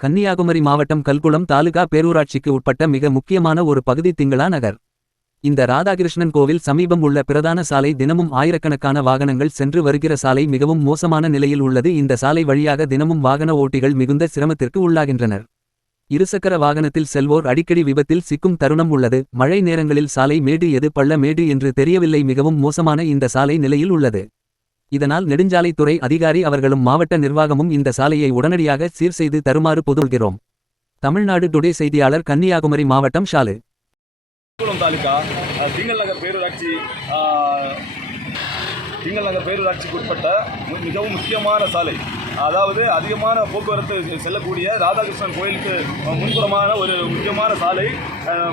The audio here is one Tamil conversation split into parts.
கன்னியாகுமரி மாவட்டம் கல்குளம் தாலுகா பேரூராட்சிக்கு உட்பட்ட மிக முக்கியமான ஒரு பகுதி திங்களா நகர். இந்த ராதாகிருஷ்ணன் கோவில் சமீபம் உள்ள பிரதான சாலை தினமும் ஆயிரக்கணக்கான வாகனங்கள் சென்று வருகிற சாலை மிகவும் மோசமான நிலையில் உள்ளது. இந்த சாலை வழியாக தினமும் வாகன ஓட்டிகள் மிகுந்த சிரமத்திற்கு உள்ளாகின்றனர். இருசக்கர வாகனத்தில் செல்வோர் அடிக்கடி விபத்தில் சிக்கும் தருணம் உள்ளது. மழை நேரங்களில் சாலை மேடு எது பள்ள மேடு என்று தெரியவில்லை. மிகவும் மோசமான இந்த சாலை நிலையில் உள்ளது. இதனால் நெடுஞ்சாலைத்துறை அதிகாரி அவர்களும் மாவட்ட நிர்வாகமும் இந்த சாலையை உடனடியாக சீர் செய்து தருமாறு பொதுள்கிறோம் தமிழ்நாடு டுடே செய்தியாளர் கன்னியாகுமரி மாவட்டம் ஷாலு. தாலுகா திங்கள் நகர் பேரூராட்சி திங்கள் நகர் பேரூராட்சிக்கு உட்பட்ட மிகவும் முக்கியமான சாலை. அதாவது அதிகமான போக்குவரத்து செல்லக்கூடிய ராதாகிருஷ்ணன் கோயிலுக்கு முன்புறமான ஒரு முக்கியமான சாலை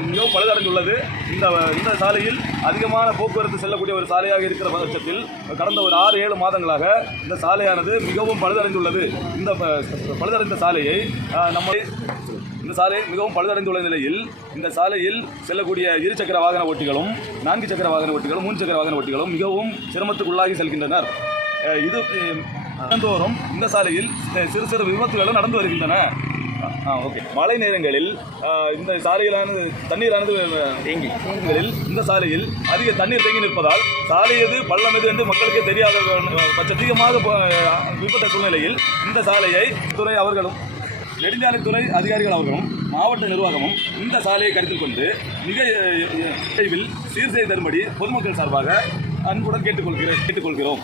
மிகவும் பழுதடைந்துள்ளது. இந்த இந்த சாலையில் அதிகமான போக்குவரத்து செல்லக்கூடிய ஒரு சாலையாக இருக்கிற பட்சத்தில் கடந்த ஒரு ஆறு ஏழு மாதங்களாக இந்த சாலையானது மிகவும் பழுதடைந்துள்ளது. இந்த பழுதடைந்த சாலையை அஹ், நம்ம இந்த சாலை மிகவும் பழுதடைந்துள்ள நிலையில் இந்த சாலையில் செல்லக்கூடிய இருசக்கர வாகன ஓட்டிகளும் நான்கு சக்கர வாகன ஓட்டிகளும் மூன்று சக்கர வாகன ஓட்டிகளும் மிகவும் சிரமத்துக்குள்ளாகி செல்கின்றனர். இது தினந்தோறும் இந்த சாலையில் சிறு சிறு விபத்துகளும் நடந்து வருகின்றன. ஆ ஓகே. மழை நேரங்களில் இந்த சாலையிலானது தண்ணீரானது தேங்கி. இந்த சாலையில் அதிக தண்ணீர் தேங்கி நிற்பதால் சாலை எது பள்ளம் எது என்று மக்களுக்கே தெரியாத அஹ், பட்ச அதிகமாக ப- விபத்த சூழ்நிலையில் இந்த சாலையை துறை அவர்களும் நெடுஞ்சாலைத்துறை அதிகாரிகள் அவர்களும் மாவட்ட நிர்வாகமும் இந்த சாலையை கருத்தில் கொண்டு மிக விரைவில் சீர் செய்து தரும்படி பொதுமக்கள் சார்பாக அன்புடன் கேட்டுக்கொள்கிறேன் கேட்டுக்கொள்கிறோம்.